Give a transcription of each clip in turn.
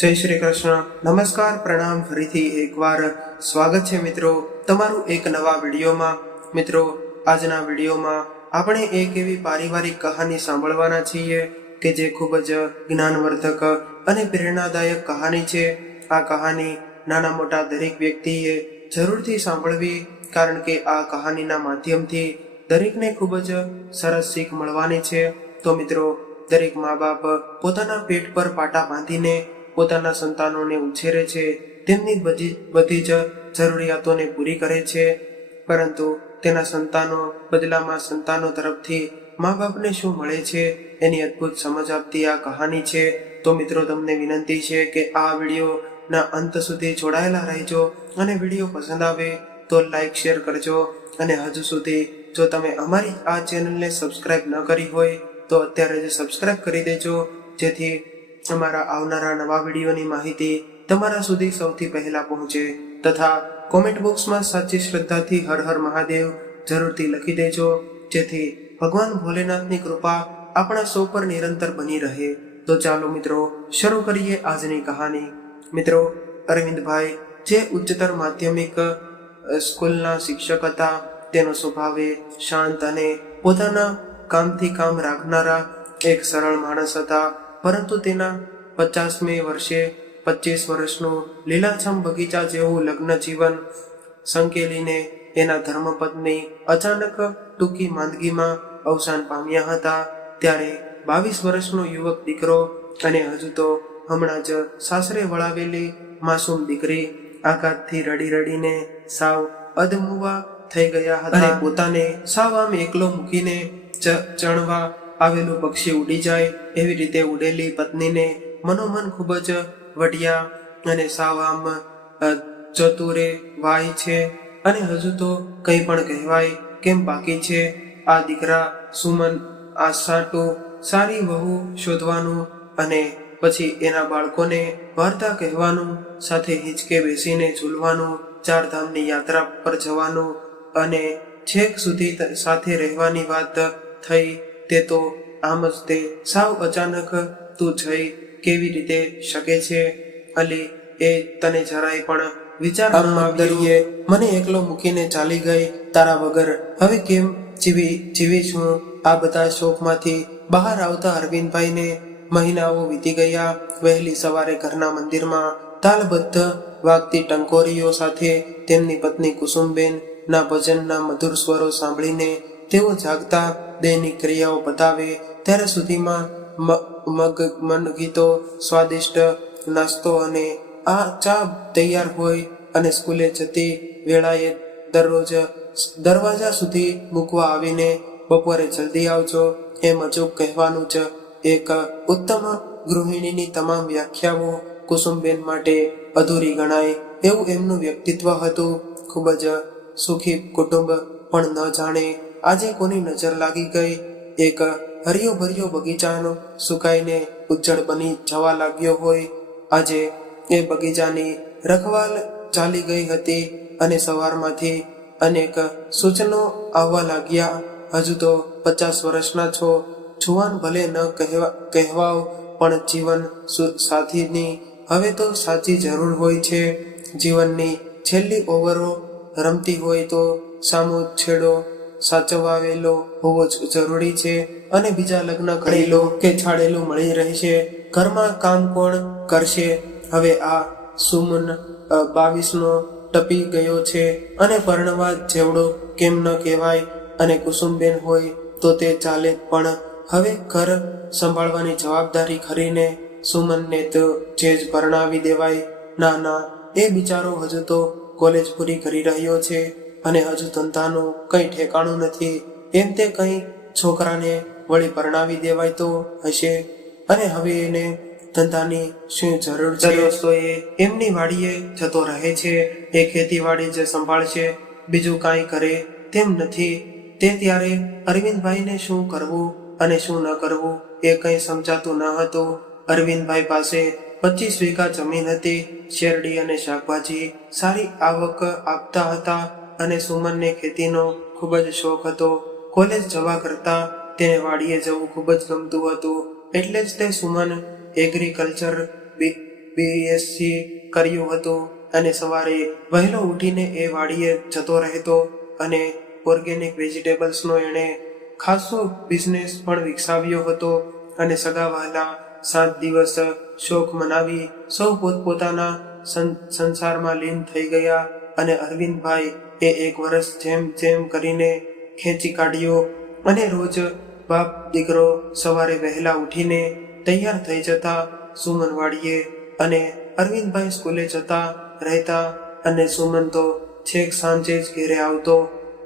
જય શ્રી કૃષ્ણ. નમસ્કાર, પ્રણામ. ફરીથી એકવાર સ્વાગત છે મિત્રો તમારું એક નવા વિડીયોમાં. મિત્રો, આજના વિડીયોમાં આપણે એક એવી પારિવારિક કહાની સાંભળવાના છીએ કે જે ખૂબ જ જ્ઞાનવર્ધક અને પ્રેરણાદાયક કહાની છે. આ કહાની નાના મોટા દરેક વ્યક્તિએ જરૂરથી સાંભળવી, કારણ કે આ કહાનીના માધ્યમથી દરેકને ખૂબ જ સરસ શીખ મળવાની છે. તો મિત્રો, દરેક મા બાપ પોતાના પેટ પર પાટા બાંધીને પોતાના સંતાનોને ઉછેરે છે, તેમની બધી જ જરૂરિયાતોને પૂરી કરે છે, પરંતુ તેના સંતાનો બદલામાં સંતાનો તરફથી મા બાપને શું મળે છે એની અદ્ભુત સમજ આપતી આ કહાની છે. તો મિત્રો, તમને વિનંતી છે કે આ વિડીયોના અંત સુધી જોડાયેલા રહેજો, અને વિડીયો પસંદ આવે તો લાઈક શેર કરજો. અને હજુ સુધી જો તમે અમારી આ ચેનલને સબસ્ક્રાઇબ ન કરી હોય તો અત્યારે જ સબસ્ક્રાઇબ કરી દેજો, જેથી અમારા આવનારા નવા વિડીયોની માહિતી તમારા સુધી સૌથી પહેલા પહોંચે. તથા કોમેન્ટ બોક્સમાં સાચી શ્રદ્ધાથી હર હર મહાદેવ જરૂરથી લખી દેજો, જેથી ભગવાન ભોલેનાથની કૃપા આપણા સૌ પર નિરંતર બની રહે. તો ચાલો મિત્રો, શરૂ કરીએ આજની કહાની. મિત્રો, અરવિંદભાઈ જે ઉચ્ચતર માધ્યમિક સ્કૂલના શિક્ષક હતા, તેનો સ્વભાવે શાંત અને પોતાના કામથી કામ રાખનારા એક સરળ માણસ હતા. પરંતુ તેના 50મે વર્ષે 25 વર્ષનું લીલાછમ બગીચા જેવું લગ્ન જીવન સંકેલીને એના ધર્મપત્ની અચાનક ટૂંકી માંદગીમાં અવસાન પામ્યા હતા. ત્યારે 22 વર્ષનો યુવક દીકરો અને હજુ તો હમણાં જ સાસરે વળાવેલી માસૂમ દીકરી આઘાતથી રડી રડીને સાવ અધમુવા થઈ ગયા હતા. અને પોતાને સાવ આમ એકલો મૂકીને ચણવા આવેલું પક્ષી ઉડી જાય એવી રીતે ઉડેલી પત્નીને મનોમન ખૂબ જ વઢિયા અને સાવ આમ ચતુરે વાય છે, અને હજુ તો કંઈ પણ કહેવાય કેમ બાકી છે. આ દીકરા સુમન આસાટું સારી વહુ શોધવાનું અને પછી એના બાળકોને વાર્તા કહેવાનું, સાથે હિંચકે બેસીને ઝૂલવાનું, ચારધામની યાત્રા પર જવાનું અને છેક સુધી સાથે રહેવાની વાત થઈ. તે તો આમ જ તે સાવ અચાનક તું જઈ કેવી રીતે શકે છે અલી? એ તને જરાય પણ વિચાર દરિયે મને એકલો મૂકીને ચાલી ગઈ તારા વગર. હવે કેમ જીવી છું? આ બધા શોકમાંથી બહાર આવતા અરવિંદભાઈને મહિનાઓ વીતી ગયા. વહેલી સવારે ઘરના મંદિરમાં તાલબદ્ધ વાગતી ટંકોરીઓ સાથે તેમની પત્ની કુસુમબેન ના ભજનના મધુર સ્વરો સાંભળીને તેઓ જાગતા દૈનિક ક્રિયાઓ બતાવે ત્યારે સુધીમાં મન ગીતો, સ્વાદિષ્ટ નાસ્તો અને આ ચા તૈયાર હોય, અને સ્કૂલે જતી વેળાએ દરરોજ દરવાજા સુધી મૂકવા આવીને બપોરે જલ્દી આવજો એમ અચૂક કહેવાનું જ એક ઉત્તમ ગૃહિણીની તમામ વ્યાખ્યાઓ કુસુમબેન માટે અધૂરી ગણાય એવું એમનું વ્યક્તિત્વ હતું. ખૂબ જ સુખી કુટુંબ, પણ ન જાણે આજે કોની નજર લાગી ગઈ. એક હરિયો ભર્યો બગીચાનો સુકાઈને ઉજ્જળ બની જવા લાગ્યો હોય. આજે એ બગીચાની રખવાલ ચાલી ગઈ હતી, અને સવારમાંથી અનેક સૂચનો આવવા લાગ્યા. હજુ તો 50 વર્ષના છો, જુવાન ભલે ન કહેવાઓ, પણ જીવન સાથીની હવે તો સાચી જરૂર હોય છે. જીવનની છેલ્લી ઓવરો રમતી હોય તો સામો છેડો સાચવાવેલો હોવો જરૂરી છે, અને બીજા લગ્ન કરેલો કે છાડેલું મળી રહેશે. ઘરમાં કામ કોણ કરશે? હવે આ સુમન 22નો ટપી ગયો છે, અને પરણવા જેવડો કેમ ન કહેવાય. અને કુસુમબેન હોય તો તે ચાલે, પણ હવે ઘર સંભાળવાની જવાબદારી ખરીને સુમનને તો જે જ પરણાવી દેવાય. ના, એ બિચારો હજુ તો કોલેજ પૂરી કરી રહ્યો છે, અને હજુ ધંધાનું કંઈ ઠેકાણું નથી. એમ તે કંઈ છોકરાને વળી પરણાવી દેવાય તો હશે, અને હવે એને ધંધાની શું જરૂર છે? દરરોજ તો એ એમની વાડીએ જતો રહે છે. એ ખેતીવાડી જ સંભાળશે, બીજું કાંઈ કરે તેમ નથી. તે ત્યારે અરવિંદભાઈને શું કરવું અને શું ન કરવું એ કંઈ સમજાતું ન હતું. અરવિંદભાઈ પાસે 25 વીઘા જમીન હતી. શેરડી અને શાકભાજી સારી આવક આપતા હતા, અને સુમનને ખેતીનો ખૂબ જ શોખ હતો. કોલેજ જવા કરતાં તેને વાડીએ જવું ખૂબ જ ગમતું હતું. એટલે જ તે સુમન એગ્રીકલ્ચર બીએસસી કર્યું હતું અને સવારે વહેલો ઉઠીને એ વાડીએ જતો રહેતો અને ઓર્ગેનિક વેજીટેબલ્સનો એણે ખાસો બિઝનેસ પણ વિકસાવ્યો હતો અને સગાવહાલા 7 દિવસ શોક મનાવી સૌ પોતપોતાના સંસારમાં લીન થઈ ગયા અને અરવિંદભાઈ એ 1 વર્ષ જેમ કરીને ખેંચી કાઢ્યો અને રોજ બાપ દીકરો સવારે વહેલા ઉઠીને તૈયાર થઈ જતા સુમનવાડીએ અને અરવિંદભાઈ સ્કૂલે જતા રહેતા અને સુમન તો છેક સાંજે જ ઘેરે આવતો.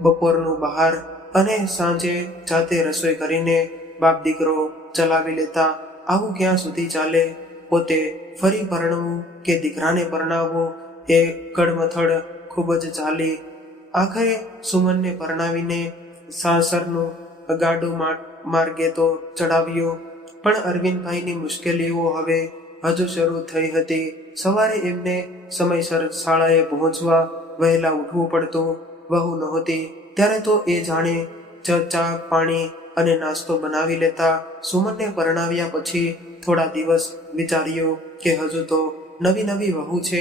બપોરનું બહાર અને સાંજે જાતે રસોઈ કરીને બાપ દીકરો ચલાવી લેતા. આવું ક્યાં સુધી ચાલે? પોતે ફરી પરણવું કે દીકરાને પરણાવવો એ કડમથડ ખૂબ જ ચાલી. આખરે સુમનને પરણાવીને સાસરનું ગાડું માર્ગે તો ચડાવ્યો, પણ અરવિંદભાઈની મુશ્કેલીઓ હવે હજુ શરૂ થઈ હતી. સવારે એમને સમયસર શાળાએ પહોંચવા વહેલા ઉઠવું પડતું. વહુ નહોતી ત્યારે તો એ જાણે ચા પાણી અને નાસ્તો બનાવી લેતા. સુમનને પરણાવ્યા પછી થોડા દિવસ વિચાર્યું કે હજુ તો નવી વહુ છે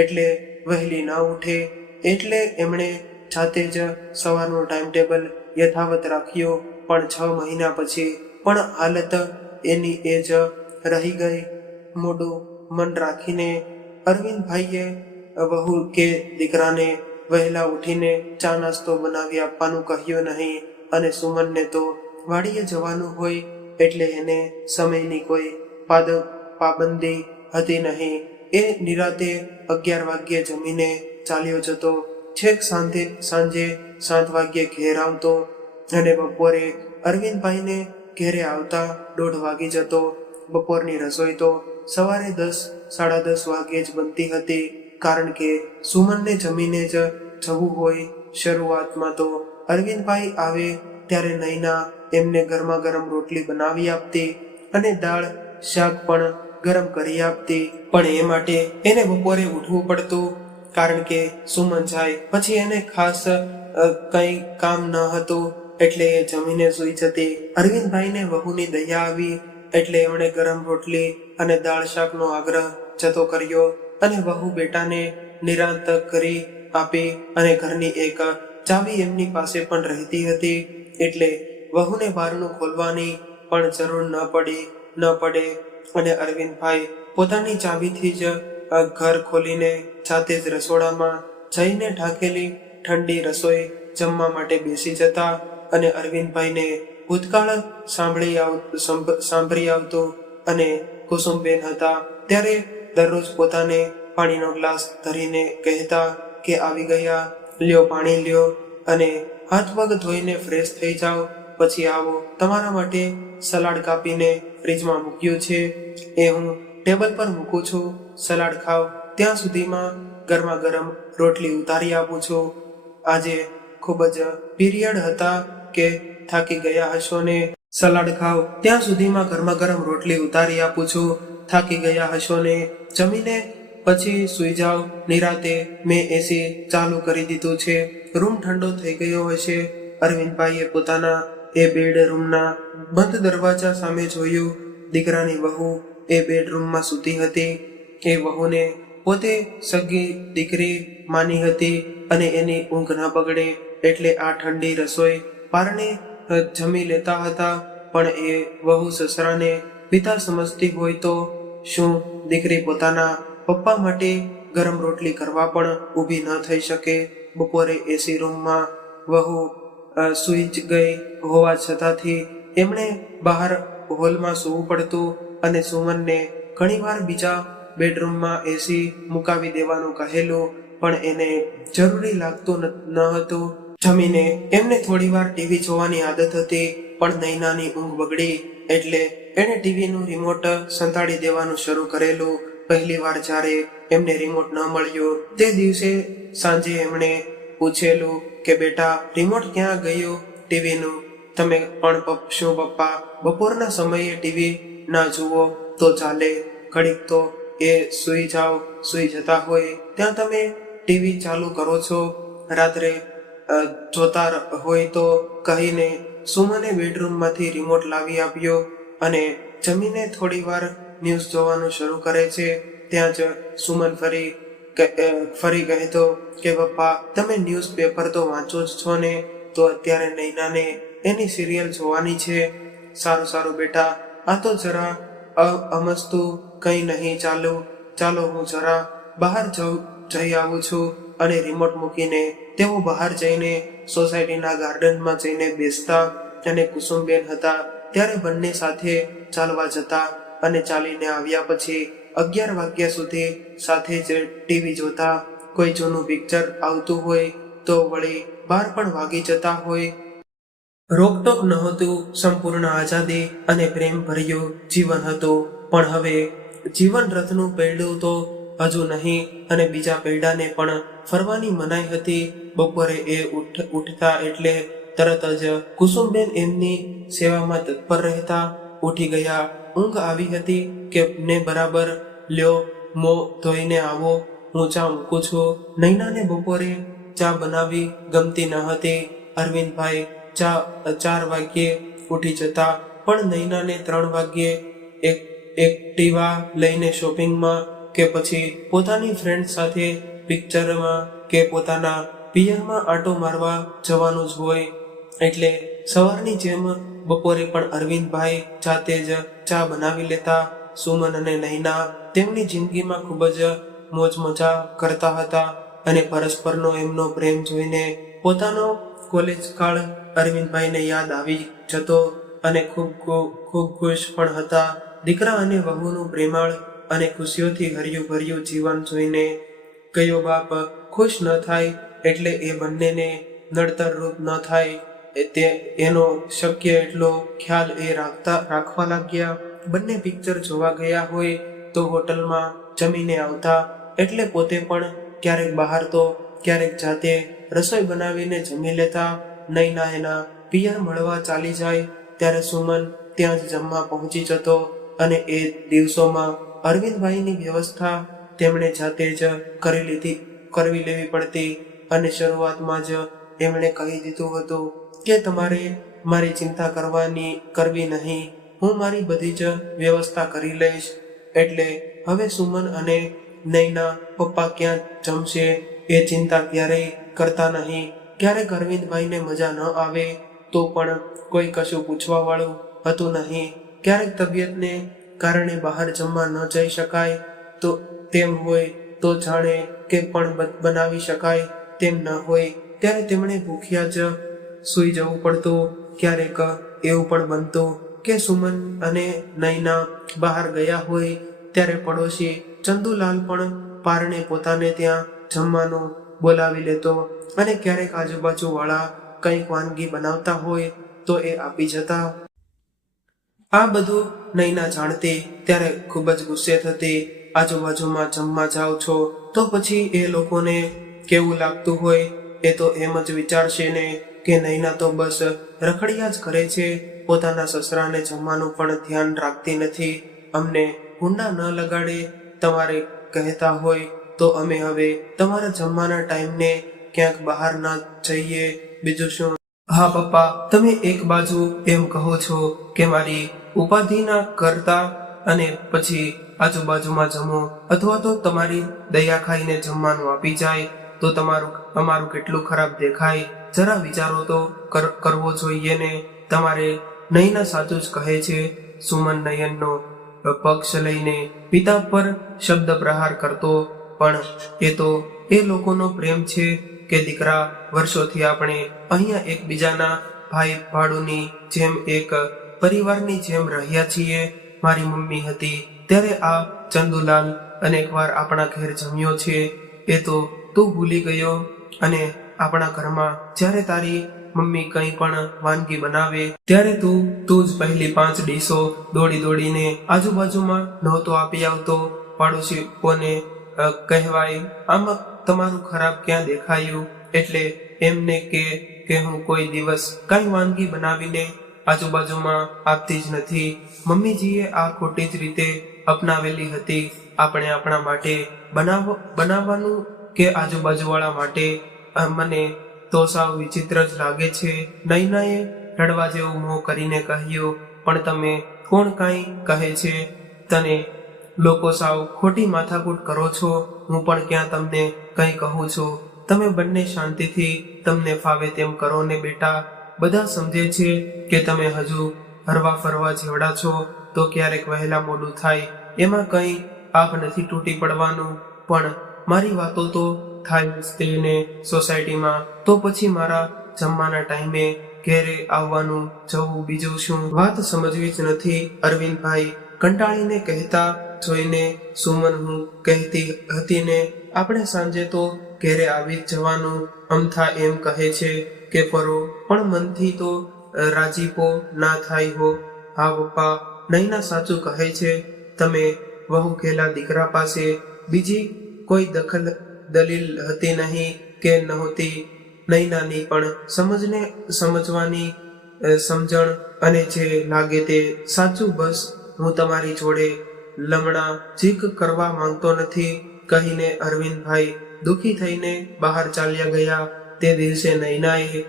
એટલે વહેલી ના ઉઠે, એટલે એમણે જાતે જ સવારનું ટાઈમ ટેબલ યથાવત રાખ્યો. પણ 6 મહિના પછી પણ હાલત એની એ જ રહી ગઈ. મોડું મન રાખીને અરવિંદભાઈએ વહુ કે દીકરાને વહેલા ઉઠીને ચા નાસ્તો બનાવી આપવાનું કહ્યું નહીં અને સુમનને તો વાડીએ જવાનું હોય એટલે એને સમયની કોઈ પાબંદી હતી નહીં. એ નિરાતે 11 વાગ્યે જમીને ચાલ્યો જતો. છેક સાંજે 7 વાગ્યે ઘેર આવતો અને બપોરે અરવિંદભાઈને ઘેરે આવતા 1:30 વાગી જતો. બપોરની રસોઈ તો સવારે 10-10:30 વાગ્યે જ બનતી હતી, કારણ કે સુમનને જમીને જ જવું હોય. શરૂઆતમાં તો અરવિંદભાઈ આવે ત્યારે નૈના એમને ગરમા ગરમ રોટલી બનાવી આપતી અને દાળ શાક પણ ગરમ કરી આપતી. પણ એ માટે એને બપોરે ઉઠવું પડતું, કારણ કે સુમન જાય પછી એને ખાસ કંઈ કામ ન હતું એટલે એ જમીને સૂઈ જતી. અરવિંદભાઈને વહુની દયા આવી એટલે એમણે ગરમ રોટલી અને દાળ શાકનો આગ્રહ જતો કર્યો અને વહુ બેટાને નિરાંત કરી આપી અને ઘરની એક ચાવી એમની પાસે પણ રહેતી હતી એટલે વહુને બારણું ખોલવાની પણ જરૂર ન પડે અને અરવિંદભાઈ પોતાની ચાવીથી જ ઘર ખોલીને જાતે જ રસોડામાં જઈને ઢાંકેલી ઠંડી રસોઈ જમવા માટે બેસી જતા. અને અરવિંદભાઈને ભૂતકાળ સાંભળી આવતું અને કુસુમબેન હતા ત્યારે દરરોજ પોતાને પાણીનો ગ્લાસ ધરીને કહેતા કે આવી ગયા, લ્યો પાણી લ્યો અને હાથ પગ ધોઈને ફ્રેશ થઈ જાઓ, પછી આવો, તમારા માટે સલાડ કાપીને ફ્રીજમાં મૂક્યું છે એ હું ટેબલ પર મૂકું છું, સલાડ ખાવ, ત્યાં સુધીમાં ગરમા ગરમ રોટલી ઉતારી આપું છું. આજે ખૂબ જ પીરિયડ હતા કે થાકી ગયા હશો ને, સલાડ ખાવ, ત્યાં સુધીમાં ગરમા ગરમ રોટલી ઉતારી આપું છું, થાકી ગયા હશો ને, જમીને પછી સૂઈ જાઓ નિરાતે, મેં એસી ચાલુ કરી દીધું છે, રૂમ ઠંડો થઈ ગયો હશે. અરવિંદભાઈએ પોતાના એ બેડરૂમના બંધ દરવાજા સામે જોયું. દીકરાની વહુ એ બેડરૂમમાં સૂતી હતી. એ વહુને પોતે સગી દીકરી માની હતી અને એની ઊંઘ ન બગડે એટલે આ ઠંડી રસોઈ પારણે જમી લેતા હતા. પણ એ વહુ સસરાને પિતા સમજતી હોય તો શું દીકરી પોતાના પપ્પા માટે ગરમ રોટલી કરવા પણ ઊભી ન થઈ શકે? બપોરે એસી રૂમમાં વહુ સૂઈ જ ગઈ હોવા છતાંથી એમણે બહાર હોલમાં સૂવું પડતું અને સુમનને ઘણીવાર બીજા બેડરૂમમાં એસી મુકાવી દેવાનું કહેલું, પણ એને જરૂરી લાગતું ન હતું. જમીને એમને થોડીવાર ટીવી જોવાની આદત હતી, પણ નૈનાની ઊંઘ બગડી એટલે એણે ટીવીનું રિમોટ સંતાડી દેવાનું શરૂ કરેલું. પહેલીવાર જ્યારે એમને રિમોટ ન મળ્યું તે દિવસે સાંજે એમણે પૂછેલું કે બેટા, રિમોટ ક્યાં ગયું ટીવીનું? તમે પણ શું પપ્પા બપોરના સમયે ટીવી ના જુઓ તો ચાલે, ઘડીક તો એ સૂઈ જતા હોય ત્યાં તમે ટીવી ચાલુ કરો છો, રાત્રે જોતા હોય તો કહીને સુમને બેડરૂમમાંથી રિમોટ લાવી આપ્યો અને જમીને થોડીવાર ન્યૂઝ જોવાનું શરૂ કરે છે. ત્યાં જ સુમન ફરી કહેતો કે પપ્પા તમે ન્યૂઝપેપર તો વાંચો જ છો ને, તો અત્યારે નૈનાને એની સિરિયલ જોવાની છે. સારું સારું બેટા, આ તો જરા અમસ્તું કંઈ નહીં, ચાલો હું જરા બહાર જઈ આવું છું. અને રિમોટ મૂકીને તેઓ બહાર જઈને સોસાયટીના ગાર્ડનમાં જઈને બેસતા અને કુસુમબેન હતા ત્યારે બંને સાથે ચાલવા જતા અને ચાલીને આવ્યા પછી 11 વાગ્યા સુધી સાથે જ ટીવી જોતા. કોઈ જૂનું પિક્ચર આવતું હોય તો વળી 12 પણ વાગી જતા હોય. રોકટોક નહોતું, સંપૂર્ણ આઝાદી અને પ્રેમ ભર્યું જીવન હતું. પણ હવે જીવન રથનું પૈડું તો હજુ નહીં અને બીજા પૈડાને પણ ફરવાની મનાઈ હતી. બપોરે એ ઉઠતા એટલે તરત જ કુસુમબેન એમની સેવામાં તત્પર રહેતા. ઉઠી ગયા, ઊંઘ આવી હતી કે ને બરાબર, લ્યો મોં ધોઈને આવો, હું ચા મૂકું છું. નૈનાને બપોરે ચા બનાવી ગમતી ન હતી. અરવિંદભાઈ 4 વાગ્યે ઉઠી જતા, પણ નૈનાને 3 વાગ્યે એક્ટિવા લઈને શોપિંગમાં કે પછી પોતાની ફ્રેન્ડ સાથે પિક્ચરમાં કે પોતાના પિયરમાં આંટો મારવા જવાનું જ હોય. એટલે સવારની જેમ બપોરે પણ અરવિંદભાઈ જાતે જ ચા બનાવી લેતા. સુમન અને નૈના તેમની જિંદગીમાં ખૂબ જ મોજ મજા કરતા હતા અને પરસ્પરનો એમનો પ્રેમ જોઈને પોતાનો કોલેજ કાળ અરવિંદભાઈને યાદ આવી જતો અને ખૂબ ખુશ પણ હતા. દીકરા અને વહુનું પ્રેમાળ અને ખુશીઓથી હર્યું ભર્યું જીવન જોઈને કયો બાપ ખુશ ન થાય, એટલે એ બંનેને નડતર રૂપ ન થાય એનો શક્ય એટલો ખ્યાલ એ રાખવા લાગ્યા. બંને પિક્ચર જોવા ગયા હોય તો હોટલમાં જમીને આવતા, એટલે પોતે પણ ક્યારેક બહાર તો ક્યારેક જાતે રસોઈ બનાવીને જમી લેતા. નૈના એના પિયર મળવા ચાલી જાય ત્યારે સુમન ત્યાં જ જમવા પહોંચી જતો અને એ દિવસોમાં અરવિંદભાઈની વ્યવસ્થા તેમણે જાતે જ કરવી લેવી પડતી અને શરૂઆતમાં જ એમણે કહી દીધું હતું કે તમારે મારી ચિંતા કરવી નહીં, હું મારી બધી જ વ્યવસ્થા કરી લઈશ. એટલે હવે સુમન અને નૈના પપ્પા ક્યાં જમશે એ ચિંતા ક્યારેય કરતા નહીં. ક્યારેક અરવિંદભાઈને મજા ન આવે તો પણ કોઈ કશું પૂછવા વાળું હતું નહીં. ક્યારેક તબિયતને કારણે બહાર જમવા ન જઈ શકાય તો તેમ હોય તો જાણે કે પણ બનાવી શકાય તેમ ન હોય ત્યારે તેમણે ભૂખ્યા જ સૂઈ જવું પડતું. ક્યારેક એવું પણ બનતું કે સુમન અને નૈના બહાર ગયા હોય ત્યારે પડોશી ચંદુલાલ પણ પારણે પોતાને ત્યાં જમવાનું બોલાવી લેતો અને ક્યારેક આજુબાજુ વાળા કંઈક વાનગી બનાવતા હોય તો એ આપી જતા. આ બધું નૈના જાણતી ત્યારે ખૂબ જ ગુસ્સે થતી. આજુબાજુમાં જમવા જાઓ છો તો પછી એ લોકોને કેવું લાગતું હોય એ તો એમ જ વિચારશે ને કે નૈના તો બસ રખડિયા જ કરે છે, પોતાના સસરાને જમવાનું પણ ધ્યાન રાખતી નથી. અમને હુંડા ન લગાડે તમારે કહેતા હોય તો અમે હવે તમારા જમવાના ટાઈમને ક્યાંક બહાર ના જઈએ, બીજું શું. હા પપ્પા, તમે એક બાજુ એમ કહો છો કે મારી ઉપાધિ ના કરતા અને પછી આજુબાજુમાં જમો અથવા તો તમારી દયા ખાઈને જમવાનું આપી જાય તો અમારું કેટલું ખરાબ દેખાય. જરા વિચારો તો કરવો જોઈએ ને. તમારે નૈના સાચું જ કહે છે. સુમન નયનનો પક્ષ લઈને પિતા પર શબ્દ પ્રહાર કરતો, પણ એ તો એ લોકોનો પ્રેમ છે કે દીકરા, વર્ષોથી આપણે અહીંયા એકબીજાના ભાઈ ભાડુની જેમ એક પરિવારની જેમ રહ્યા છીએ. મારી મમ્મી હતી ત્યારે આ ચંદુલાલ અનેકવાર આપણા ઘેર જમ્યો છે, એ તો તું ભૂલી ગયો. અને આપણા ઘરમાં જ્યારે તારી મમ્મી કંઈ પણ વાનગી બનાવે ત્યારે તું જ પહેલી 5 ડીશો દોડીને આજુબાજુમાં નહોતો આપી આવતો. પાડોશીઓને કહેવાય આમાં તમારું ખરાબ ક્યાં દેખાયું, એટલે એમને કે હું કોઈ દિવસ કઈ વાનગી બનાવીને આજુબાજુમાં આપતી જ નથી. મમ્મીજીએ આ ખોટી જ રીતે અપનાવેલી હતી. આપણે આપણા માટે બનાવવાનું કે આજુબાજુવાળા માટે. મને તો સાવ વિચિત્ર જ લાગે છે. નૈનાએ રડવા જેવું મોં કરીને કહ્યું, પણ તમે કોણ કાંઈ કહે છે? તને લોકો સાવ ખોટી માથાકૂટ કરો છો, હું પણ ક્યાં તમને કંઈ કહું છું. તમે બંને શાંતિથી તમને ફાવે તેમ કરો ને બેટા. બધા સમજે છે કે તમે હજુ હરવા ફરવા જેવડા છો, તો ક્યારેક વહેલા મોડું થાય એમાં કંઈ આપ નથી તૂટી પડવાનું. પણ મારી વાતો તો થાય જ તેને સોસાયટીમાં, તો પછી મારા જમવાના ટાઈમે ઘેરે આવવાનું જવું, બીજું શું? વાત સમજવી જ નથી અરવિંદભાઈ, કંટાળીને કહેતા જોઈને સુમન હું કહેતી હતી ને, આપણે સાંજે તો ઘેરે આવી જ જવાનું. અમથા એમ કહે છે કે ફરો, પણ મનથી તો રાજીપો ના થાય હો. હા પપ્પા, નૈના સાચું કહે છે. તમે વહુ ખેલા દીકરા પાસે બીજી કોઈ દખલ દલીલ હતી નહીં કે નહોતી. નૈનાની પણ સમજવાની સમજણ, અને જે લાગે તે સાચું. બસ હું તમારી જોડે લમણા ચીક કરવા માંગતો નથી, કહીને અરવિંદભાઈ દુઃખી થઈને બહાર ચાલ્યા ગયા. તે દિવસે નૈનાએ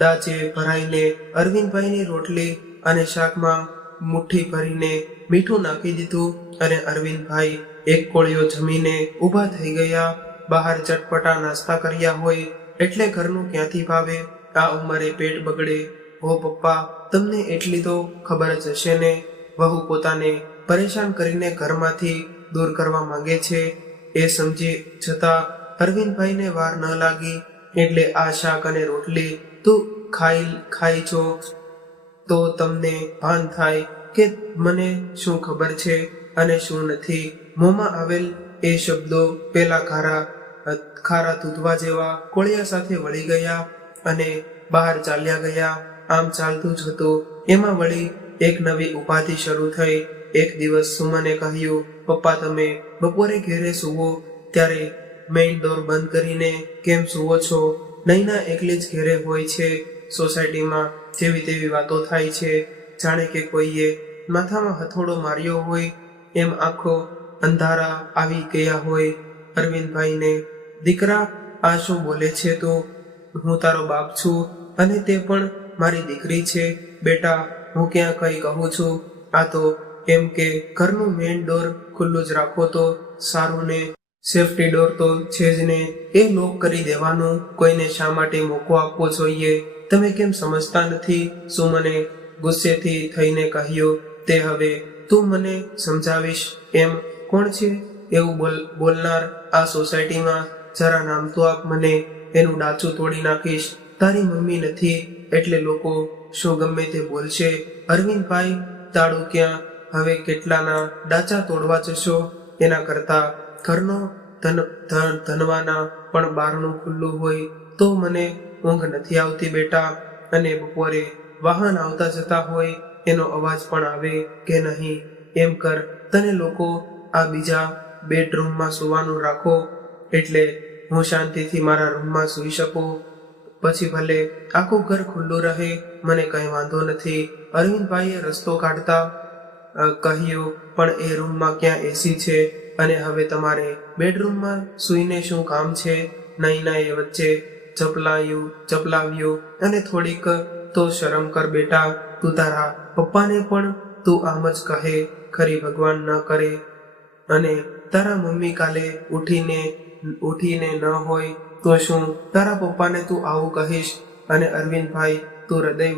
દાચે ભરાઈને અરવિંદભાઈની રોટલી અને શાકમાં મુઠ્ઠી ભરીને મીઠું નાખી દીધું, અને અરવિંદભાઈ એક કોળિયો જમીને ઊભા થઈ ગયા. બહાર ચટપટા નાસ્તા કર્યા હોય એટલે ઘરનું ક્યાંથી ભાવે? આ ઉંમરે પેટ બગડે. હો પપ્પા, તમને એટલી તો ખબર જ હશે ને, વહુ પોતાને પરેશાન કરીને ઘરમાંથી દૂર કરવા માંગે છે. એ સમજી છતાં અરવિંદભાઈને વાર ન લાગી, એટલે આ શાક અને રોટલી તું ખાઈ છો તો તમને ભાન થાય કે મને શું ખબર છે અને શું નથી. મોંમાં આવેલ એ શબ્દો પેલા ખારા તૂટવા જેવા કોળિયા સાથે વળી ગયા અને બહાર ચાલ્યા ગયા. આમ ચાલતું જ હતું એમાં વળી એક નવી ઉપાધિ શરૂ થઈ. એક દિવસ સુમને કહ્યું, પપ્પા તમે બપોરે ઘેરે સૂવો ત્યારે મેઇન ડોર બંધ કરીને કેમ સૂવો છો? નૈના એકલી જ ઘેરે હોય છે. સોસાયટીમાં જેવી તેવી વાતો થાય છે, જાણે કે કોઈએ માથામાં હથોડો માર્યો હોય એમ આંખો અંધારા આવી ગયા હોય. અરવિંદભાઈને, દીકરા આ શું બોલે છે તું? હું તારો બાપ છું અને તે પણ મારી દીકરી છે. બેટા, હું ક્યાં કંઈ કહું છું? આ તો એમ કે ઘરનું મેઇન ડોર ખુલ્લું જ રાખો તો સારું ને. સેફટી ડોર તો છે જ ને, એ લોક કરી દેવાનું. કોઈને શા માટે મોકો આપવો જોઈએ? તમે કેમ સમજતા નથી? સુમને ગુસ્સેથી થઈને કહ્યું. તે હવે તું મને સમજાવીશ એમ? કોણ છે એવું બોલનાર આ સોસાયટીમાં? જરા નામ તો આપ મને, એનું ડાચું તોડી નાખીશ. તારી મમ્મી નથી એટલે લોકો શું ગમે તે બોલશે. અરવિંદભાઈ, તાળું ક્યાં? હવે કેટલાના ડાચા તોડવા જશો? એના કરતા ઘરનો ધનવાના પણ બારણું ખુલ્લું હોય તો મને ઊંઘ નથી આવતી બેટા. અને બપોરે વાહન આવતા જતા હોય એનો અવાજ પણ આવે કે નહીં? એમ કર, તને લોકો આ બીજા બેડરૂમમાં સૂવાનું રાખો એટલે હું શાંતિથી મારા રૂમમાં સૂઈ શકું. પછી ભલે આખું ઘર ખુલ્લું રહે, મને કંઈ વાંધો નથી. અરવિંદભાઈએ રસ્તો કાઢતા કહ્યું, પણ એ રૂમમાં ક્યાં એસી છે? અને હવે તમારે બેડરૂમમાં સૂઈને શું કામ છે? નૈનાએ વચ્ચે ચપલાવ્યું અને થોડીક તો શરમ કર બેટા. તું તારા પપ્પાને પણ તું આમ જ કહે, ખરી ભગવાન ન કરે અને તારા મમ્મી કાલે ઉઠીને ન હોય તો શું તારા પપ્પાને તું આવું કહીશ? અને અરવિંદભાઈ, તું હૃદય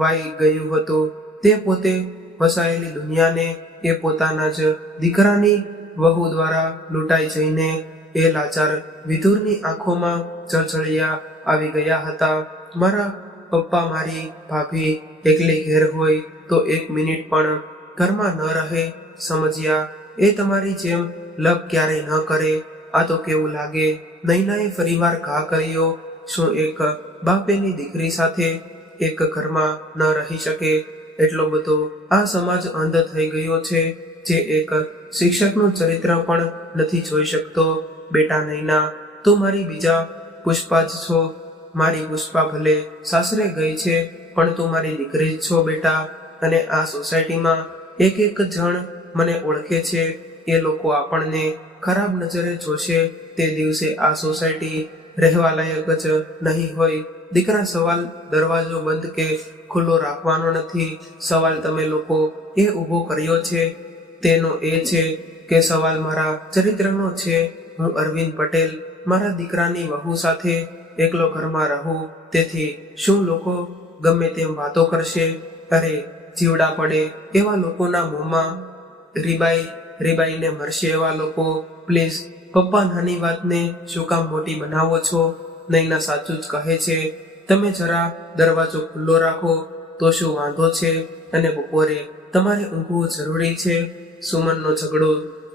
વાઈ ગયું હતું. તે પોતે વસાયેલી દુનિયાને એ પોતાના જ દીકરાની વહુ દ્વારા લૂંટાઈ જઈને એ લાચાર વિધુરની આંખોમાં ચળચળિયા આવી ગયા હતા. મારા પપ્પા, મારી ભાભી એકલી ઘેર હોય તો એક મિનિટ પણ ઘરમાં ન રહે, સમજ્યા? એ તમારી જેમ લપ ક્યારેય ન કરે. આ તો કેવું લાગે? નૈનાએ ફરીવાર ઘા કર્યો. શું એક બાપેની દીકરી સાથે એક ઘરમાં ન રહી શકે? એટલો બધો આ સમાજ અંધ થઈ ગયો છે જે એક શિક્ષકનું ચરિત્ર પણ નથી જોઈ શકતો. બેટા નૈના, તું મારી બીજા પુષ્પા જ છો. મારી પુષ્પા ભલે સાસરે ગઈ છે પણ તું મારી દીકરી જ છો બેટા. અને આ સોસાયટીમાં એક જણ મને ઓળખે છે. એ લોકો આપણને ખરાબ નજરે જોશે તે દિવસે આ સોસાયટી રહેવા લાયક જ નહીં હોય. દીકરા, સવાલ દરવાજો બંધ કે ખુલ્લો રાખવાનો નથી. સવાલ તમે લોકો એ ઊભો કર્યો છે તેનો એ છે કે સવાલ મારા ચરિત્રનો છે. હું અરવિંદ પટેલ મારા દીકરાની વહુ સાથે એકલો ઘરમાં રહું, તેથી શું લોકો ગમે તેમ વાતો કરશે? અરે જીવડા પડે એવા લોકોના મોંમાં રીબાઈને મરશે એવા લોકો. પ્લીઝ પપ્પા, નાની વાતને શું કામ મોટી બનાવો છો? નૈના સાચું જ કહે છે. તમે જરા દરવાજો ખુલ્લો રાખો તો શું વાંધો છે? અને બપોરે તમારે ઊંઘવું જરૂરી છે. સુમનનો ઝઘડો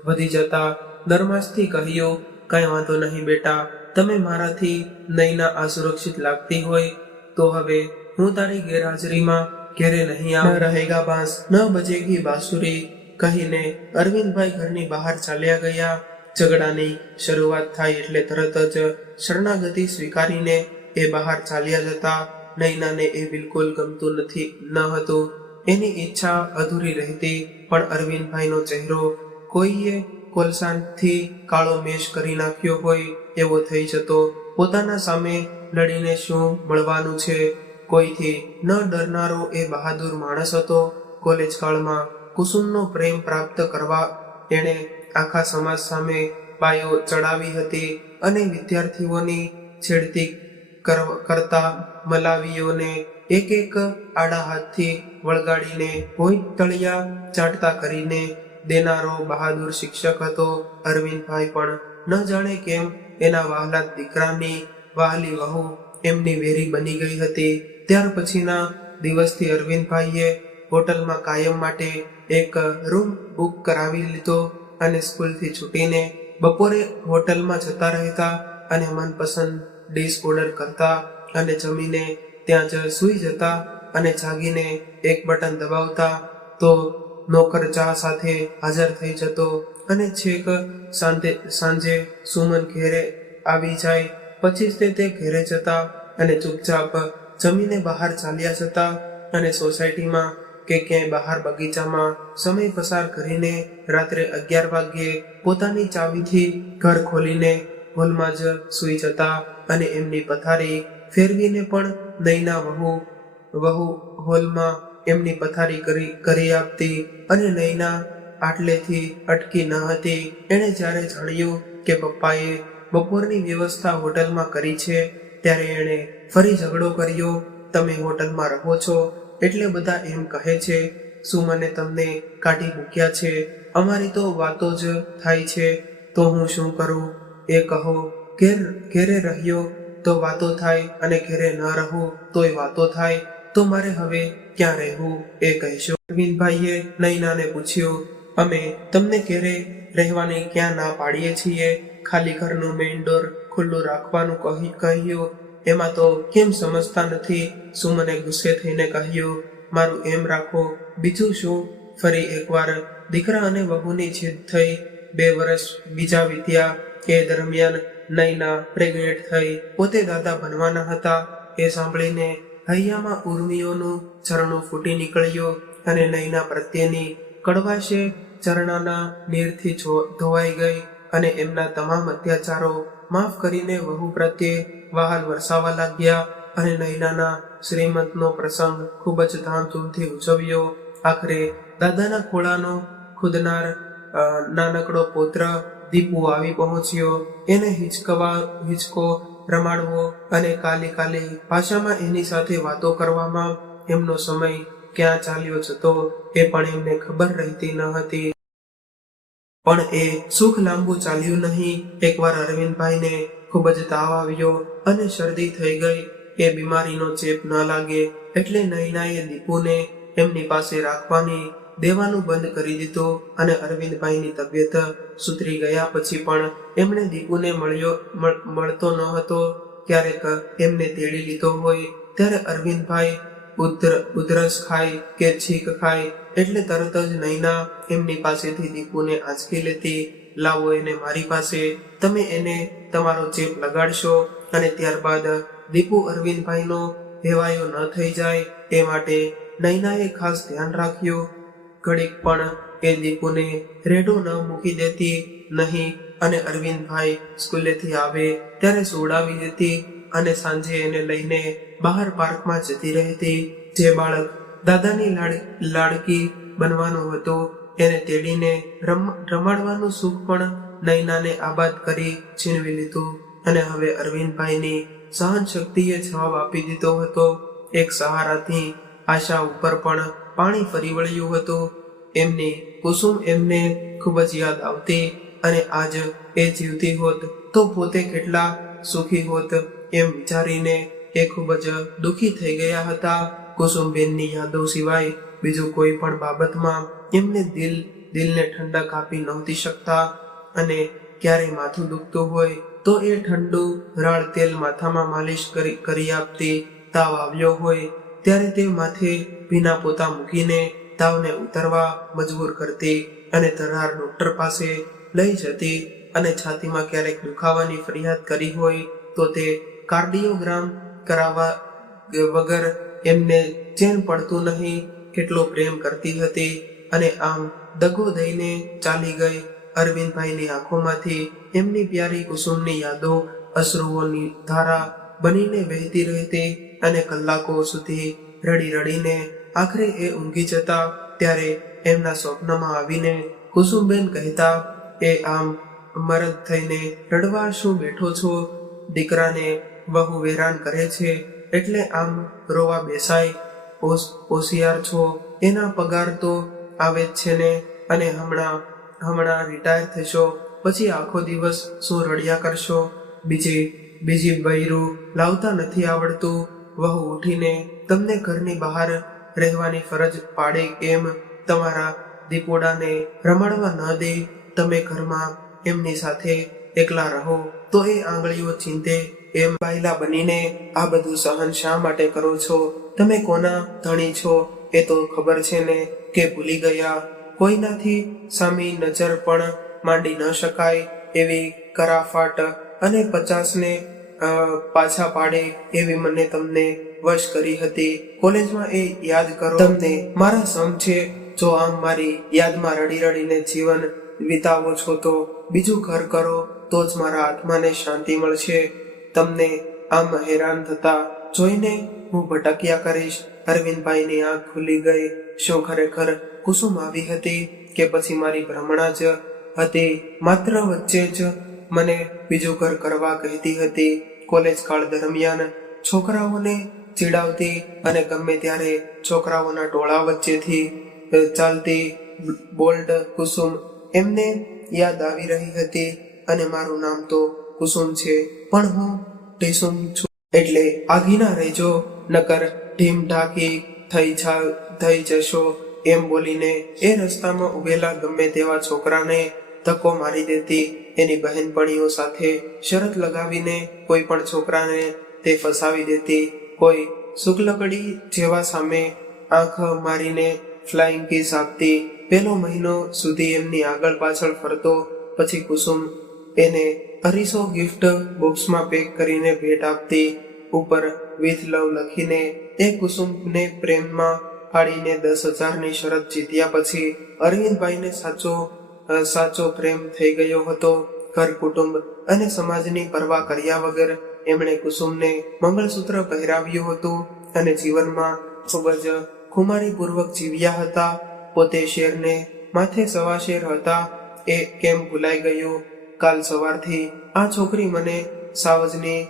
વધી જતા નરમાશથી કહ્યું, કાંઈ વાંધો નહીં બેટા, તમે મારાથી નૈના અસુરક્ષિત લાગતી હોય તો હવે હું તારી ગેરહાજરીમાં ઘેરે નહીં આવ. ન રહેગા બાંસ ન બજેગી બાંસુરી કહીને અરવિંદભાઈ ઘરની બહાર ચાલ્યા ગયા. ઝઘડાની શરૂઆત થાય એટલે તરત જ શરણાગતિ સ્વીકારીને એ બહાર ચાલ્યા જતા. નૈનાને એ બિલકુલ ગમતું ન હતું. એની ઈચ્છા અધૂરી રહેતી, પણ અરવિંદભાઈનો ચહેરો કોઈએ કોલસાથી કાળો મેશ કરી નાખ્યો હોય એવો થઈ જતો. પોતાના સામે લડીને શું મળવાનું છે? કોઈથી ન ડરનારો એ બહાદુર માણસ હતો. કોલેજ કાળમાં કુસુમનો પ્રેમ પ્રાપ્ત કરવા એણે આખા સમાજ સામે પાયો ચડાવી હતી અને વિદ્યાર્થીઓની છેડતી કરતા મલાવીઓને એક એક આડા હાથથી વળગાડીને ભોંય તળિયા ચાટતા કરીને દેનારો બહાદુર શિક્ષક હતો. અરવિંદભાઈ પણ ન જાણે કેમ એના વહાલા દીકરાની વહાલી વહુ એમની વેરી બની ગઈ હતી. ત્યાર પછીના દિવસથી અરવિંદભાઈએ હોટલમાં કાયમ માટે એક રૂમ બુક કરાવી લીધો અને સ્કૂલથી છૂટીને બપોરે હોટલમાં જતા રહેતા અને મનપસંદ ડીશ ઓર્ડર કરતા અને જમીને ત્યાં જ સૂઈ જતા અને જાગીને એક બટન દબાવતા તો નોકર ચા સાથે હાજર થઈ જતો અને છેક સાંજે સુમન ઘેરે આવી જાય પછી જ તે ઘેરે જતા અને ચૂપચાપ જમીને બહાર ચાલ્યા જતા અને સોસાયટીમાં કે ક્યાંય બહાર બગીચામાં સમય પસાર કરીને રાત્રે 11 વાગ્યે પોતાની ચાવીથી ઘર ખોલીને હોલમાં જ સૂઈ જતા અને એમની પથારી ફેરવીને પણ નૈના વહુ હોલમાં એમની પથારી કરી આપતી અને નૈના આટલેથી અટકી ન હતી. એણે જ્યારે જાણ્યું કે પપ્પાએ બપોરની વ્યવસ્થા હોટલમાં કરી છે ત્યારે એણે ફરી ઝઘડો કર્યો. તમે હોટલમાં રહો છો એટલે બધા એમ કહે છે. શું મને તમને કાઢી મૂક્યા છે? અમારી તો વાતો જ થાય છે, તો હું શું કરું એ કહો. ઘેરે રહ્યો તો વાતો થાય અને ઘેરે ન રહું તોય વાતો થાય, તો મારે હવે ક્યાં રહેવું એ કહેશો. અરવિંદભાઈએ નૈનાને પૂછ્યું, અમે તમને ઘેરે રહેવાની ક્યાં ના પાડીએ છીએ? ખાલી ઘરનું મેઇન ડોર ખુલ્લું રાખવાનું કહ્યું, એમાં તો કેમ સમજતા નથી? સુમને ગુસ્સે થઈને કહ્યું, મારું એમ રાખો, બીજું શું? ફરી એકવાર દીકરા અને વહુની જીદ થઈ. 2 વર્ષ બીજા વીત્યા. એ દરમિયાન નૈના પ્રેગ્નેન્ટ થઈ પોતે દાદા બનવાના હતા. એ સાંભળીને હૈયામાં ઉર્મિઓનું ઝરણું ફૂટી નીકળ્યું અને નૈના પ્રત્યેની કડવાશે ઝરણાના નીરથી ધોવાઈ ગઈ અને એમના તમામ અત્યાચારો માફ કરીને વહુ પ્રત્યે વહાલ વરસાવા લાગ્યા અને નૈનાના શ્રીમંતનો પ્રસંગ ખૂબ જ ધામધૂમથી ઉજવ્યો. આખરે દાદાના ખોળાનો ખુદનાર નાનકડો પુત્ર દીપુ આવી પહોંચ્યો. એને હિંચકો રમાડવો અને કાલી ભાષામાં એની સાથે વાતો કરવામાં એમનો સમય ક્યાં ચાલ્યો જતો એ પણ એમને ખબર રહેતી ન હતી. પણ એ સુખ લાંબુ ચાલ્યું નહીં. એકવાર અરવિંદભાઈને ખૂબ જ તાવ આવ્યો અને શરદી થઈ ગઈ. એ બીમારીનો ચેપ ન લાગે એટલે નૈનાએ દીપુને એમની પાસે રાખવાની દેવાનું બંધ કરી દીધું અને અરવિંદભાઈની તબિયત સુધરી ગયા પછી પણ એમણે દીપુને મળતો ન હતો. ક્યારેક એમને તેડી લીધો હોય ત્યારે અરવિંદભાઈ ઉધરસ ખાય કે છીંક ખાય એટલે તરત જ નૈના એમની પાસેથી દીપુને આંચકી લેતી. લાવો એને મારી પાસે, તમે એને તમારો ચેપ લગાડશો અને ત્યારબાદ દીપુ અરવિંદભાઈનો હેવાયો ન થઈ જાય એ માટે નૈનાએ ખાસ ધ્યાન રાખ્યું. ઘડીક પણ એ દીપુને રેડો ન મૂકી દેતી નહીં અને અરવિંદભાઈ સ્કૂલેથી આવે ત્યારે સુવડાવી દેતી અને સાંજે એને લઈને બહાર પાર્કમાં જતી રહેતી. જે બાળક દાદાની લાડકી બનવાનું હતું એને તેડીને રમાડવાનું સુખ પણ નૈનાને આબાદ કરી છીનવી લીધું અને હવે અરવિંદભાઈની સહન શક્તિએ જવાબ આપી દીધો હતો. એક સહારાથી આશા ઉપર પણ પાણી ફરી વળ્યું હતું. એમની કુસુમ એમને ખૂબ જ યાદ આવતી અને આજ એ જીવતી હોત તો પોતે કેટલા સુખી હોત એમ વિચારીને એ ખૂબ જ દુઃખી થઈ ગયા હતા. કુસુમબેનની યાદો સિવાય બીજું કોઈ પણ બાબતમાં એમને દિલને ઠંડક આપી નહોતી શકતા અને ક્યારેય માથું દુખતું હોય તો એ ઠંડુ રાળ તેલ માથામાં માલિશ કરી આપતી. તાવ આવ્યો હોય ત્યારે તે માથે ભીના પોતા મૂકીને તાવને ઉતરવા મજબૂર કરતી અને ધરાર ડોક્ટર પાસે લઈ જતી અને છાતીમાં ક્યારેક દુખાવાની ફરિયાદ કરી હોય તો તે કાર્ડિયોગ્રામ કરાવવા વગર એમને ચેન પડતું નહીં કેટલો પ્રેમ કરતી હતી. અને આમ દગો દઈને ચાલી ગઈ. અરવિંદભાઈની આંખોમાંથી એમની પ્યારી કુસુમની યાદો અશ્રુઓની ધારા બનીને વહેતી રહેતી અને કલાકો સુધી રડી રડીને આખરે એ ઊંઘી જતા. ત્યારે એમના સ્વપ્નમાં આવીને કુસુમબેન કહેતા, એ આમ મરદ થઈને રડવા શું બેઠો છો? દીકરાને બહુ હેરાન કરે છે એટલે આમ રોવા બેસાય. હોશિયાર છો, એના પગાર તો આવે જ છે ને, અને હમણાં રિટાયર થશો પછી આખો દિવસ શું રડ્યા કરશો? બીજી બૈરું લાવતા નથી આવડતું? વહુ ઉઠીને તમને ઘરની બહાર રહેવાની ફરજ પાડે એમ તમારા દીપોડાને રમાડવા ન દે? તમે ઘરમાં એમની સાથે એકલા રહો તો એ આંગળીઓ ચીંધે એમ બાયલા બનીને આ બધું સહન શા માટે કરો છો? તમે કોના ધણી છો એ તો ખબર છે ને કે ભૂલી ગયા? કોઈનાથી સામી નજર પણ માંડી ન શકાય એવી કરાફાટ અને 50ને પાછા પાડે એવી મને તમને વશ કરી હતી. કોલેજમાં એ યાદ કરો, તમને મારા સમ છે. જો આમ મારી યાદમાં રડી રડીને જીવન વિતાવો છો તો બીજું ઘર કરો તો જ મારા આત્માને શાંતિ મળશે. તમને આમ હેરાન થતા જોઈને હું ભટક્યા કરીશ. અરવિંદભાઈની આંખ ખુલી ગઈ. શું ખરેખર કુસુમ આવી હતી કે પછી મારી ભ્રમણા જ હતી? માત્ર વચ્ચે જ મને બીજું ઘર કરવા કહેતી હતી. કોલેજ કાળ દરમિયાન છોકરાઓને ચીડાવતી અને ગમે ત્યારે છોકરાઓના ટોળા વચ્ચેથી ચાલતી બોલ્ડ કુસુમ એમને યાદ આવી રહી હતી. અને મારું નામ તો કુસુમ છે પણ હું ઢીસુમ છું, એટલે આગીના રહેજો નકર ઢીમ ઢાકી થઈ જશો એમ બોલીને એ રસ્તામાં ઉભેલા ગમે તેવા છોકરાને ધક્કો મારી દેતી. એની બહેનપણીઓ સાથે શરત લગાવીને કોઈ પણ છોકરાને તે ફસાવી દેતી. કોઈ શુક્લકડી જેવા સામે આંખ મારીને ફ્લાઇંગ કિસ આપતી. પહેલો મહિનો સુધી એમની આગળ પાછળ ફરતો. પછી કુસુમ એને અરીસો ગિફ્ટ બોક્સમાં પેક કરીને ભેટ આપતી. ઉપર વિથ લવ લખીને એ કુસુમને પ્રેમમાં ફાડીને 10,000ની શરત જીત્યા પછી અરવિંદભાઈને સાચો પ્રેમ થઈ ગયો હતો. ઘર કુટુંબ અને સમાજની પરવા કર્યા વગર એમણે કુસુમને મંગળસૂત્ર પહેરાવ્યું હતું અને જીવનમાં ખૂબ જ ખુમારીપૂર્વક જીવ્યા હતા. પોતે શેરને માથે સવા શેર હતા એ કેમ ભૂલાઈ ગયું? કાલ સવારથી આ છોકરી મને સાવજની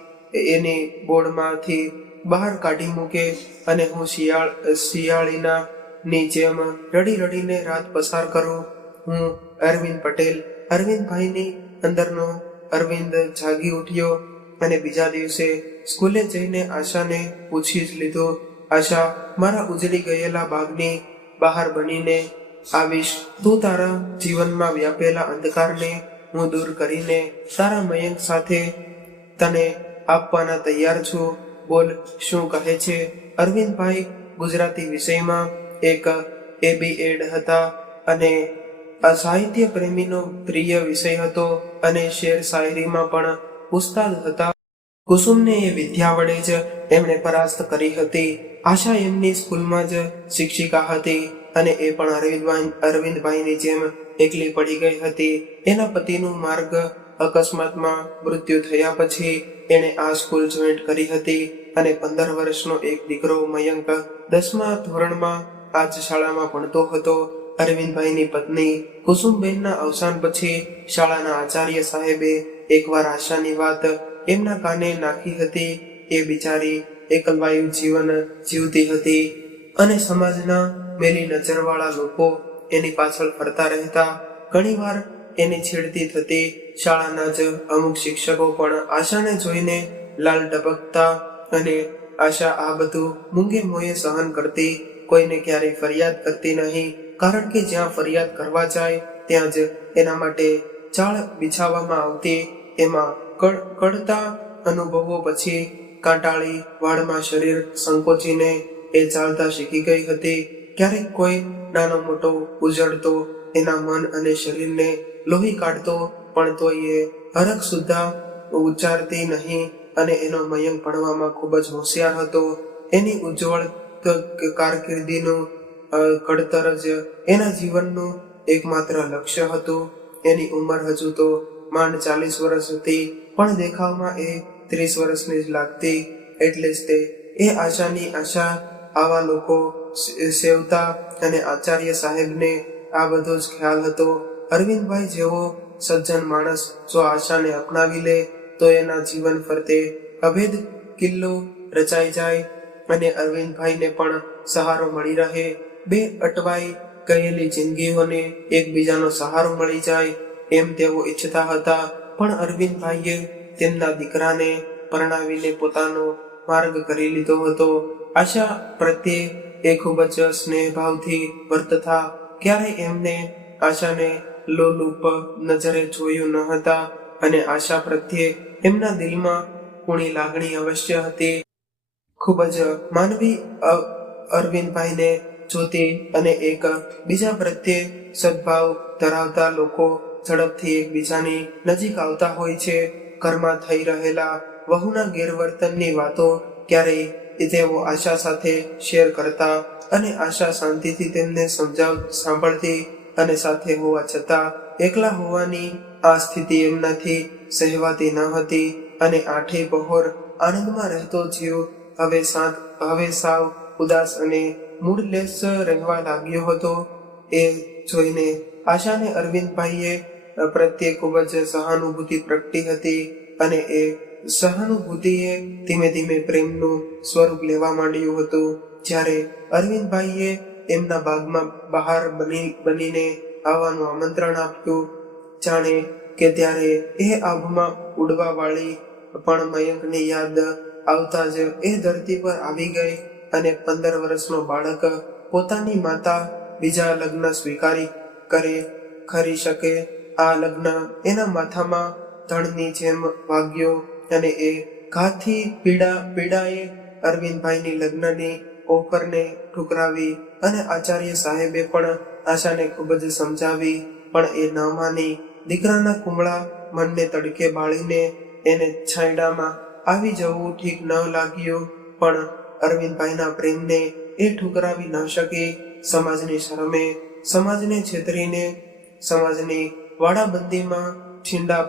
એની બોર્ડમાંથી બહાર કાઢી મૂકે અને હું શિયાળીના ની જેમ રડી રડીને રાત પસાર કરું. હું અરવિંદ પટેલ. અરવિંદભાઈની અંદરનો અરવિંદ જાગી ઉઠ્યો અને બીજા દિવસે સ્કૂલે જઈને આશાને પૂછી જ લીધું, આશા, મારા ઉજળી ગયેલા બાગની બહાર બનીને આવીશ. તું તારા જીવનમાં વ્યાપેલા અંધકારને હું દૂર કરીને તારા મયંક સાથે તને આપવાના તૈયાર છું. બોલ, શું કહે છે? અરવિંદભાઈ ગુજરાતી વિષયમાં એક AB.Ed હતા અને સાહિત્ય પ્રેમીનો પ્રિય વિષય હતો અને શેર શાયરીમાં પણ ઉસ્તાદ હતા. કુસુમને એ વિદ્યા વડે જ એમણે પરાસ્ત કરી હતી. આશા એમની સ્કૂલમાં જ શિક્ષિકા હતી અને એ પણ અરવિંદભાઈની જેમ એકલી પડી ગઈ હતી. એના પતિનું માર્ગ અકસ્માતમાં મૃત્યુ થયા પછી એણે આ સ્કૂલ જોઈન્ટ કરી હતી અને 15 વર્ષનો એક દીકરો મયંક 10મા ધોરણમાં આ જ શાળામાં ભણતો હતો. અરવિંદભાઈની પત્ની કુસુમબેનના અવસાન પછી શાળાના આચાર્ય સાહેબે એકવાર આશાની વાત એમના કાને નાખી હતી. એ બિચારી એકલવાયુ જીવન જીવતી હતી અને સમાજના મેલી નજરવાળા લોકો એની પાછળ ફરતા રહેતા. ઘણીવાર એની છેડતી થતી. શાળાના જ અમુક શિક્ષકો પણ આશાને જોઈને લાલ ટપકતા અને આશા આ બધું મૂંગે મોયે સહન કરતી. કોઈને ક્યારેય ફરિયાદ કરતી નહીં, કારણ કે જ્યાં ફરિયાદ કરવા જાય ત્યાં જ એના માટે ચાળ બિછાવવામાં આવતી. એમાં કડતા અનુભવો પછી કાંટાળી વાળમાં શરીર સંકોચીને એ ચાલતા શીખી ગઈ હતી. ક્યારેક કોઈ નાનો મોટો ઉજળતો એના મન અને શરીરને લોહી કાઢતો, પણ તોય એ હરખ સુદ્ધા ઉચ્ચારતી નહીં. અને એનો મયંક ભણવામાં ખૂબ જ હોશિયાર હતો. એની ઉજ્જવળ કારકિર્દીનું ઘડતર જ એના જીવનનું એકમાત્ર લક્ષ્ય હતું. એની ઉંમર હજુ તો માંડ 40 વર્ષ હતી, પણ દેખાવમાં એ 30 વર્ષની જ લાગતી. એટલે જ તે એ આશાની આશા આવા લોકો સેવતા અને આચાર્ય સાહેબને આ બધો જ ખ્યાલ હતો. અરવિંદભાઈ જેવો સજ્જન માણસ જો આશાને અપનાવી લે તો એના જીવન ફરતે અભેદ કિલ્લો રચાઈ જાય અને અરવિંદભાઈને પણ સહારો મળી રહે. બે અટવાઈ ગયેલી જિંદગીઓને એકબીજાનો સહારો મળી જાય એમ તેઓ ઈચ્છતા હતા. પણ અરવિંદભાઈએ તેમના દીકરાને પરણાવીને પોતાનો માર્ગ કરી લીધો હતો. આશા પ્રત્યે એ ખૂબ જ સ્નેહભાવથી વર્તતા. ક્યારેય એમને આશાને લોલુપ નજરે જોયું ન હતા અને આશા પ્રત્યે એમના દિલમાં કુણી લાગણી અવશ્ય હતી. ખૂબ જ માનવી અરવિંદભાઈને જોતી અને એક બીજા પ્રત્યે સદભાવ ધરાવતા લોકો ઝડપથી એકબીજાની નજીક આવતા હોય છે. ઘરમાં થઈ રહેલા વહુના ગેરવર્તનની વાતો ક્યારેય તેઓ આશા સાથે શેર કરતા અને આશા શાંતિથી તેમને સાંભળતી અને સાથે હોવા છતાં એકલા હોવાની આ સ્થિતિ એમનાથી સહેવાતી ન હતી. અને આઠે પહોર આનંદમાં રહેતો જીવ હવે સાવ ઉદાસ અને મૂડલેસ રહેવા લાગ્યો હતો. એ જોઈને આશાને અરવિંદભાઈએ પ્રત્યે ખૂબ જ સહાનુભૂતિ પ્રગટી હતી અને એ સહાનુભૂતિએ ધીમે ધીમે પ્રેમનું સ્વરૂપ લેવા માંડ્યું હતું. જ્યારે અરવિંદભાઈએ એમના બાગમાં બહાર બનીને આવવાનું આમંત્રણ આપ્યું, જાણે કે ત્યારે એ આભમાં ઉડવા વાળી પણ મયંકની યાદ આવતા જ એ ધરતી પર આવી ગઈ. અને 15 વર્ષનો બાળક પોતાની માતા બીજા લગ્ન સ્વીકારી કરી શકે? આ લગ્ન એના માથામાં ધણની જેમ વાગ્યો અને એ ઘાથી પીડાએ અરવિંદભાઈની લગ્નની ઓફરને ઠુકરાવી. અને આચાર્ય સાહેબે પણ આશાને ખૂબ જ સમજાવી, પણ એ ન માની. દીકરાના કુમળા મનને તડકે બાળીને એને છાંયડામાં આવી જવું ઠીક ન લાગ્યું, પણ અરવિંદભાઈના પ્રેમને એ ઠુકરાવી ન શકી. સમાજની શરમે, સમાજને છેતરીને, સમાજની વાડાબંધીમાં છીંડા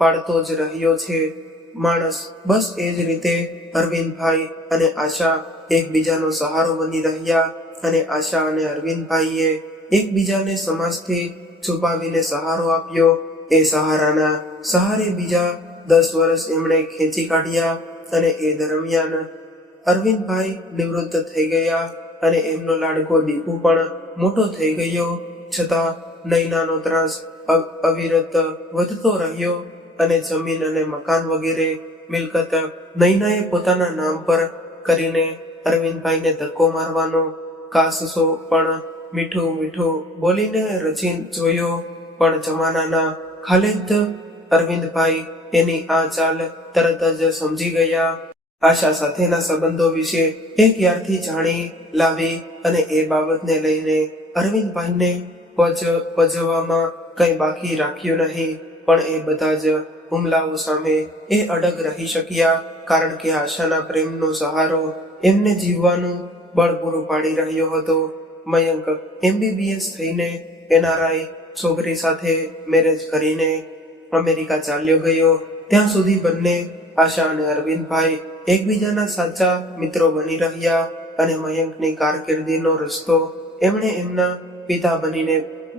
પાડતો જ રહ્યો છે માણસ. બસ એ જ રીતે અરવિંદભાઈ અને આશા એકબીજાનો સહારો બની રહ્યા. અને આશા અને અરવિંદભાઈએ એકબીજાને સમાજથી છુપાવીને સહારો આપ્યો. એ સહારાના સહારે બીજા 10 વર્ષ એમણે ખેંચી કાઢ્યા. અને એ દરમિયાન અરવિંદભાઈ નિવૃત્ત થઈ ગયા અને એમનો લાડકો દીપુ પણ મોટો થઈ ગયો. છતાં નૈનાનો ત્રાસ અવિરત વધતો રહ્યો અને જમીન અને મકાન વગેરે મિલકત નૈનાએ પોતાના નામ પર કરીને અરવિંદભાઈને ધક્કો મારવાનો કાસસો પણ મીઠું બોલીને રચી જોયો. પણ જમાનાના ખાલિદ અરવિંદભાઈ એની આ ચાલ તરત જ સમજી ગયા. આશા સાથેના સંબંધો વિશે એ ક્યારથી જાણી લાવી અને એ બાબતને લઈને અરવિંદભાઈને પજવામાં કંઈ બાકી રાખ્યું નહીં. પણ એ બધા જ હુમલાઓ સામે એ અડગ રહી શક્યા, કારણ કે આશાના પ્રેમનો સહારો એમને જીવવાનું બળ પૂરું પાડી રહ્યો હતો. મયંક MBBS થઈને NRI છોકરી સાથે મેરેજ કરીને અમેરિકા ચાલ્યો ગયો. ત્યાં સુધી બંને આશા અને અરવિંદભાઈ એકબીજાના સાચા મિત્રો બની રહ્યા અને મયંકની કારકિર્દીનો રસ્તો એમણે એમના પિતા બનીને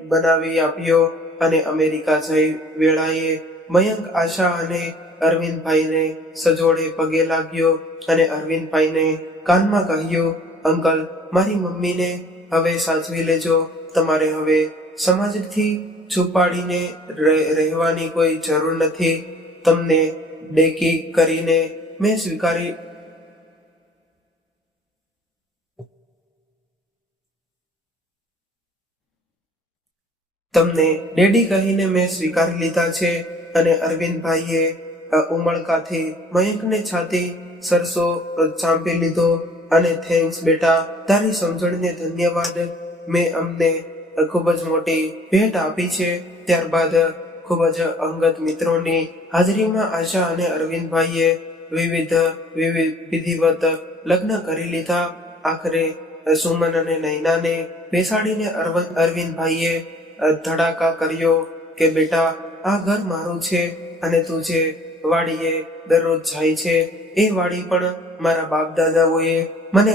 બનાવી આપ્યો અને અમેરિકા જઈ વેળાએ મયંક આશા અને અરવિંદભાઈને સજોડે પગે લાગ્યો અને અરવિંદભાઈને કાનમાં કહ્યું, અંકલ, મારી મમ્મીને હવે સાચવી લેજો. તમારે હવે સમાજથી છુપાડીને રહેવાની કોઈ જરૂર નથી. તમને ડેકી કરીને મેં સ્વીકારી તમને ડેડી કહીને મેં સ્વીકારી લીધા છે. અને અરવિંદભાઈએ ઉમળકાથી મયંકને છાતી સરસો ચાંપી લીધો અને થેન્ક્સ બેટા, તારી સમજણને ધન્યવાદ. મેં અમને ખૂબ જ મોટી ભેટ આપી છે. ત્યારબાદ ખૂબ જ અંગત મિત્રોની હાજરીમાં આશા અને અરવિંદભાઈએ વિધિવત લગ્ન કરી લીધા. આખરે સુમન અને નૈનાને બેસાડીને અરવિંદભાઈએ ધડાકા કર્યો કે બેટા, આ ઘર મારું છે અને તું જે વાડીએ દરરોજ જાય છે એ વાડી પણ મારા બાપ દાદાઓએ મને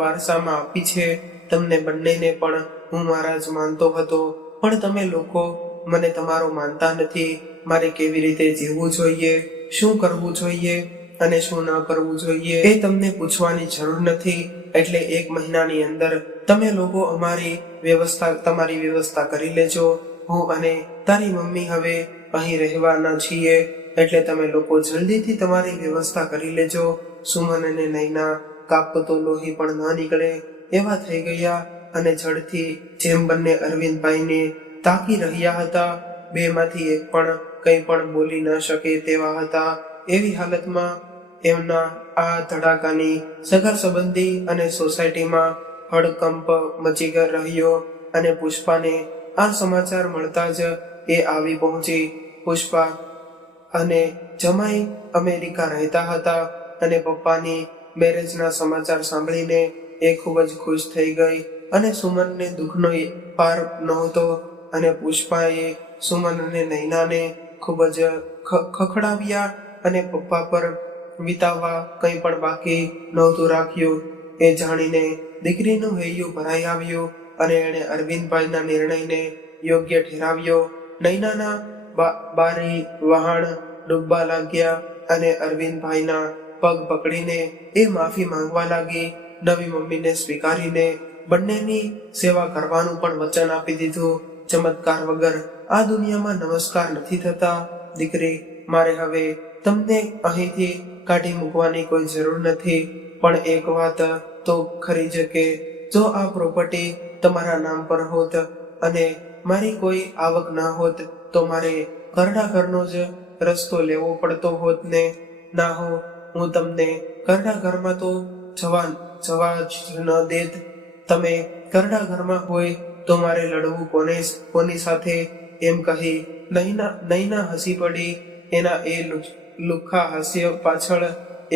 વારસામાં આપી છે. તમને બંનેને પણ હું મારા જ માનતો હતો, પણ તમે લોકો મને તમારો માનતા નથી. મારે કેવી રીતે જીવવું જોઈએ, શું કરવું જોઈએ અને શું ન કરવું જોઈએ એ તમને પૂછવાની જરૂર નથી. એટલે 1 મહિનાની અંદર તમે લોકો તમારી વ્યવસ્થા કરી લેજો. હું અને તારી મમ્મી હવે અહીં રહેવાના છીએ, એટલે તમે લોકો જલ્દીથી તમારી વ્યવસ્થા કરી લેજો. સુમન અને નૈના કાપતો લોહી પણ ન નીકળે એવા થઈ ગયા અને જડથી જેમ બંને અરવિંદભાઈને તાકી રહ્યા હતા. બેમાંથી એક પણ કંઈ પણ બોલી ન શકે તેવા હતા. એવી હાલતમાં એમના આ ધડાકાની સગા સંબંધી અને સોસાયટીમાં હડકંપ મચી રહ્યો અને પુષ્પાને આ સમાચાર મળતા જ એ આવી પહોંચી. પુષ્પા અને જમાઈ અમેરિકા રહેતા હતા અને પપ્પાની મેરેજના સમાચાર સાંભળીને એ ખૂબ જ ખુશ થઈ ગઈ અને સુમનને દુઃખનો પાર નહોતો. અને પુષ્પાએ સુમન અને નૈનાને ખૂબ જ ખખડાવ્યા અને પપ્પા પર વિતાવવા કંઈ પણ બાકી નહોતું રાખ્યું. એ જાણીને દીકરીનું હૈયું ભરાઈ આવ્યું અને એણે અરવિંદભાઈના નિર્ણયને યોગ્ય ઠેરાવ્યો. નૈનાના બારી વહાણ ડૂબવા લાગ્યા અને અરવિંદભાઈના પગ પકડીને એ માફી માંગવા લાગી. નવી મમ્મીને સ્વીકારીને બંનેની સેવા કરવાનું પણ વચન આપી દીધું. ચમત્કાર વગર આ દુનિયામાં નમસ્કાર નથી થતા. દીકરી, મારે હવે તમને અહીંથી કાઢી મૂકવાની કોઈ જરૂર નથી, પણ એક વાત તો ખરી જ કે જો આ પ્રોપર્ટી તમારા નામ પર હોત અને મારી કોઈ આવક ના હોત તો મારે ઘરડા ઘરનો જ રસ્તો લેવો પડતો હોત ને. ના હો, હું તમને ઘરડા ઘરમાં તો જવા જ ન દેત. તમે ઘરડા ઘરમાં હોય તો મારે લડવું કોની સાથે, એમ કહી નૈના હસી પડી. એના એ લુખ્ખા હાસ્ય પાછળ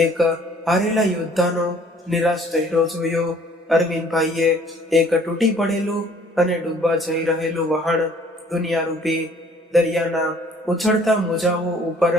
એક હારેલા યોદ્ધાનો નિરાશ ચહેરો જોયો. અરવિંદભાઈએ એક તૂટી પડેલું અને ડૂબવા જઈ રહેલું વહાણ દુનિયારૂપી દરિયાના ઉછળતા મોજાઓ ઉપર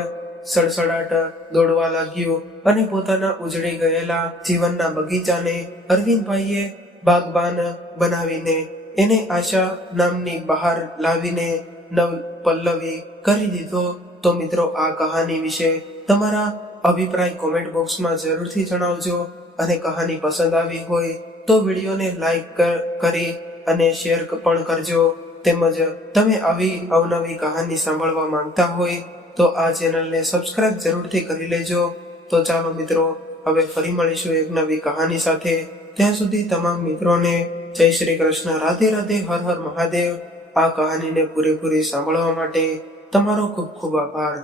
સડસડાટ દોડવા લાગ્યું અને પોતાના ઉજળી ગયેલા જીવનના બગીચાને અરવિંદભાઈએ બાગબાન બનાવીને એને આશા નામની બહાર લાવીને નવ પલ્લવી કરી દીધો. તો મિત્રો, આ કહાની વિશે તમારા અભિપ્રાય કોમેન્ટ બોક્સમાં જરૂરથી જણાવજો અને કહાની પસંદ આવી હોય તો વિડીયોને લાઈક કરી અને શેર પણ કરજો. તેમજ તમે આવી અવનવી કહાની સાંભળવા માંગતા હોય તો આ ચેનલને સબસ્ક્રાઇબ જરૂરથી કરી લેજો. તો ચાલો મિત્રો, હવે ફરી મળીશું એક નવી કહાની સાથે. ત્યાં સુધી તમામ મિત્રોને જય શ્રી કૃષ્ણ, રાધે રાધે, હર હર મહાદેવ. આ કહાનીને પૂરેપૂરી સાંભળવા માટે તમારો ખૂબ ખૂબ આભાર.